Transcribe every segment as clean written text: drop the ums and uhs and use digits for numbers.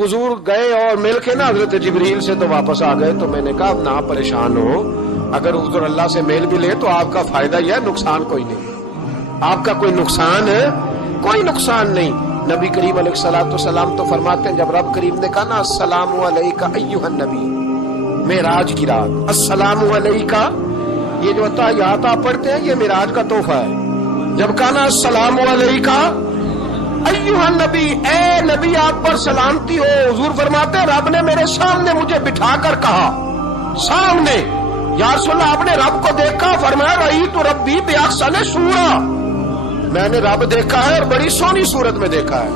हुजूर गए और मिल के ना हजरत जिब्रील से तो वापस आ गए। तो मैंने कहा अब ना परेशान हो, अगर हुजूर अल्लाह से मेल भी ले तो आपका फायदा ही है, नुकसान कोई नहीं। आपका कोई नुकसान है? कोई नुकसान नहीं। नबी करीम अलैहिस्सलाम तो फरमाते हैं, जब रब करीम ने कहा ना अस्सलामु अलैका अय्युहन नबी, मेराज की रात, अस्सलामु अलैका, ये जो तहियात आप पढ़ते हैं ये मेराज का तोहफा है। जब कहा ना अस्सलामु अलैका अय्युहन नबी, ए नबी आप पर सलामती हो, हुजूर फरमाते हैं रब ने मेरे सामने मुझे बिठा कर कहा, सामने, या रसूल आपने रब को देखा? फरमाया रही तो रब्बी बिअहसन सूरा, मैंने रब देखा है और बड़ी सोनी सूरत में देखा है,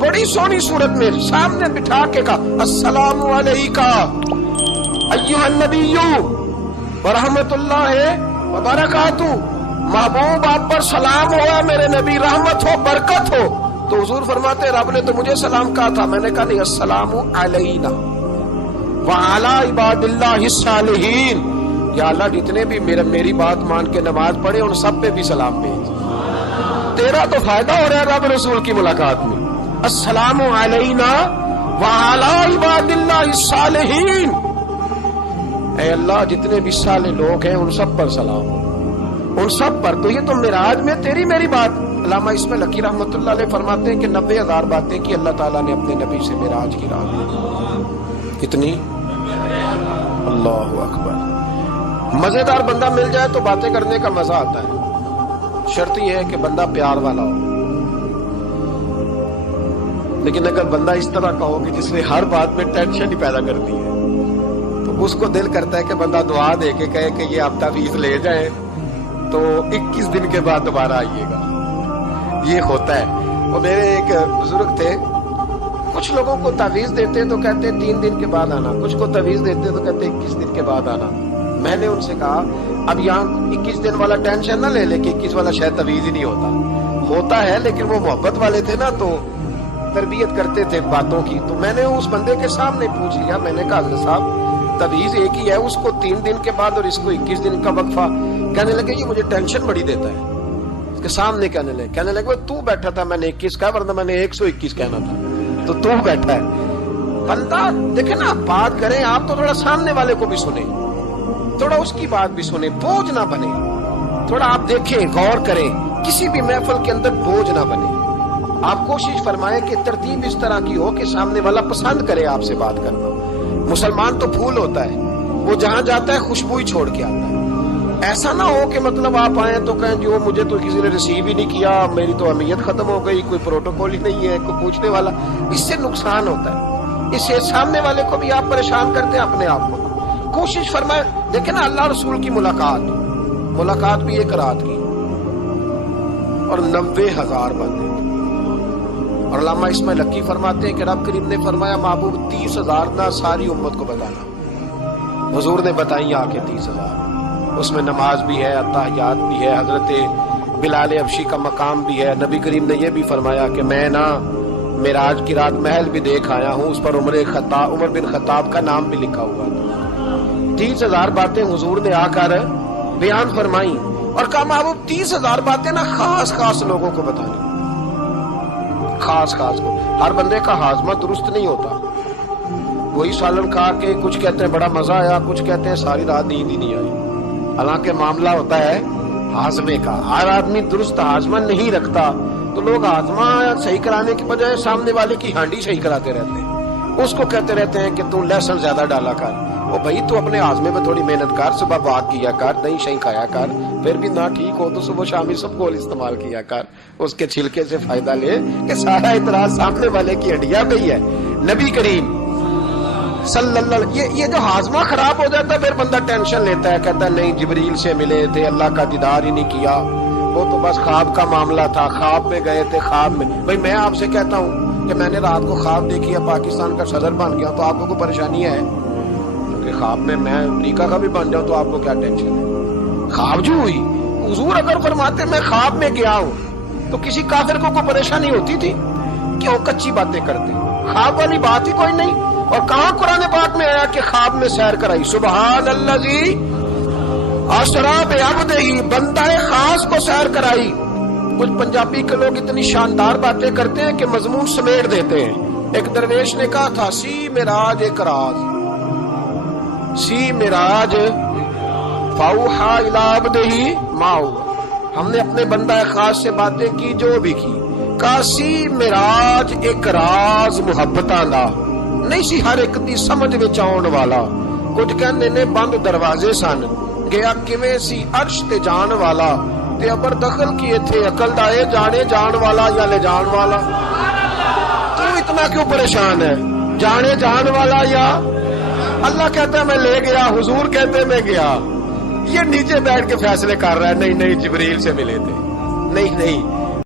बड़ी सोनी सूरत में सामने बिठा के कहा अस्सलामु अलैका अय्युहन नबिय्यु व रहमतुल्लाहि व बरकातुहू, महबूब आप पर सलाम हो मेरे नबी, रहमत हो बरकत हो। तो हुजूर फरमाते रब ने तो मुझे सलाम कहा था। मैंने कहा नहीं, अस्सलामु अलैना व अला इबादिल्लाहिस सालिहीन, या अल्लाह जितने भी मेरी बात मान के नमाज पढ़े उन सब पे भी सलाम भेज। तेरा तो फायदा हो रहा है रब रसूल की मुलाकात में। अस्सलामु अलैना व अला इबादिल्लाहिस सालिहीन, ऐ अल्लाह जितने भी साले लोग हैं उन सब पर सलाम हो, उन सब पर। तो ये तो मिराज में तेरी मेरी बात। अल्लामा इस्माइल हक़ी रहमतुल्लाह अलैह फरमाते हैं कि 90,000 बातें की अल्लाह ताला ने अपने नबी से मिराज की रात में। कितनी? अल्लाहु अकबर। मजेदार बंदा मिल जाए तो बातें करने का मजा आता है, शर्त यह है कि बंदा प्यार वाला हो। लेकिन अगर बंदा इस तरह का हो कि जिसने हर बात में टेंशन ही पैदा कर दी है, तो उसको दिल करता है कि बंदा दुआ दे के कहे कि ये हफ्ता फीस ले जाए तो 21 दिन के बाद दोबारा आइएगा। ये होता है। वो मेरे एक बुजुर्ग थे, कुछ लोगों को तावीज देते तो कहते 3 दिन के बाद आना, कुछ को तावीज देते तो कहते 21 दिन के बाद आना। मैंने उनसे कहा अब यहाँ 21 दिन वाला टेंशन ना ले कि 21 वाला शायद तावीज ही नहीं होता है, लेकिन वो मोहब्बत वाले थे ना, तो तरबियत करते थे बातों की। तो मैंने उस बंदे के सामने पूछ लिया, मैंने कहा हज़रत साहब तावीज एक ही है, उसको 3 दिन के बाद और इसको 21 दिन का वक्फा। कहने लगे ये मुझे टेंशन बड़ी देता है। उसके सामने कहने लगे तू बैठा था, मैंने 21 कहा, वरना मैंने 121 कहना था, तो तू बैठा है। बंदा देखे ना, बात करें आप तो थोड़ा सामने वाले को भी सुने, थोड़ा उसकी बात भी सुने, बोझ ना बने। थोड़ा आप देखें, गौर करें, किसी भी महफिल के अंदर बोझ ना बने। आप कोशिश फरमाएं कि तरतीब इस तरह की हो कि सामने वाला पसंद करे आपसे बात करना। मुसलमान तो फूल होता है, वो जहां जाता है खुशबू ही छोड़ के आता है। ऐसा ना हो कि मतलब आप आए तो कहें जो मुझे तो किसी ने रिसीव ही नहीं किया, मेरी तो अहमियत खत्म हो गई, कोई प्रोटोकॉल ही नहीं है, कोई पूछने वाला। इससे नुकसान होता है, इससे सामने वाले को भी आप परेशान करते हैं, अपने आप को। कोशिश फरमाए, देखे ना अल्लाह रसूल की मुलाकात भी एक रात की और 90,000 बंदे। और अल्लामा इस्माइल हक़ी फरमाते हैं कि रब करीम ने फरमाया महबूब 30,000 ना सारी उम्मत को बताना। हुजूर ने बताई आके 30,000, उसमें नमाज भी है, अत्तहियात भी है, हजरत बिलाल हबशी का मकाम भी है। नबी करीम ने यह भी फरमाया कि मैं ना मिराज की रात महल भी देख आया हूँ, उस पर उमर बिन खत्ताब का नाम भी लिखा हुआ था। 30,000 बातें हुजूर ने आकर बयान फरमाई और कहा महबूब 30,000 बातें ना खास लोगों को बतानी, खास को। हर बंदे का हाजमा दुरुस्त नहीं होता। वही सालन खा के कुछ कहते हैं बड़ा मजा आया, कुछ कहते हैं सारी रात नींद ही नहीं आई। हालांकि मामला होता है हाजमे का। हर आदमी दुरुस्त हाजमा नहीं रखता, तो लोग हाजमा सही कराने की बजाय सामने वाले की हांडी सही कराते रहते हैं। उसको कहते रहते हैं कि तू लहसुन ज्यादा डाला कर। ओ भाई तू अपने हाजमे पे थोड़ी मेहनत कर, सुबह बात किया कर, दही शही खाया कर, फिर भी ना ठीक हो तो सुबह शामी सब गोल इस्तेमाल किया कर, उसके छिलके से फायदा ले कि सारा इतराज सामने वाले की हड्डियां पे ही है। नबी करीम सल्लल्लाहु, ये जो हाजमा खराब हो जाता है फिर बंदा टेंशन लेता है, कहता है नहीं जिब्रील से मिले थे, अल्लाह का दीदार ही नहीं किया, वो तो बस ख्वाब का मामला था, ख्वाब में गए थे, ख्वाब में। भाई मैं आपसे कहता हूँ कि मैंने रात को ख्वाब देखी है पाकिस्तान का सदर बन गया, तो आपको कोई परेशानी है? क्योंकि ख्वाब में मैं अमरीका का भी बन जाऊं तो आपको क्या टेंशन है? ख्वाब जो हुई, हुजूर अगर फरमाते मैं ख्वाब में गया हूँ तो किसी काफिर को कोई परेशानी होती थी? क्यों कच्ची बातें करते? ख्वाब वाली बात ही कोई नहीं। और कहा कुरान पाक में आया कि ख्वाब में सैर कराई। सुबहान अल्लज़ी असरा बिअब्दिही, बंदा खास को सैर कराई। कुछ पंजाबी के लोग इतनी शानदार बातें करते हैं कि मजमून समेट देते हैं। ایک درویش نے کہا تھا سی معراج ایک راز، سی معراج فاوحا الی عبدہ ما ہوا، ہم نے اپنے بندہ خاص سے باتیں کی جو بھی کی، کہا سی معراج ایک راز محبتاں دا نہیں سی ہر ایک دی سمجھ وچ آਉਣ والا، کچھ کہندے نے بند دروازے سن، گیا کیویں سی عرش تے جان والا، تے ابر دخل کیے تھے عقل دا اے جانے جان والا یا لے جان والا، تو اتنا کیوں پریشان ہے، جانے جان والا یا اللہ کہتا ہے میں لے گیا، حضور کہتے ہیں میں گیا، یہ نیچے بیٹھ کے فیصلے کر رہا ہے، نہیں نہیں جبریل سے ملے تھے، نہیں نہیں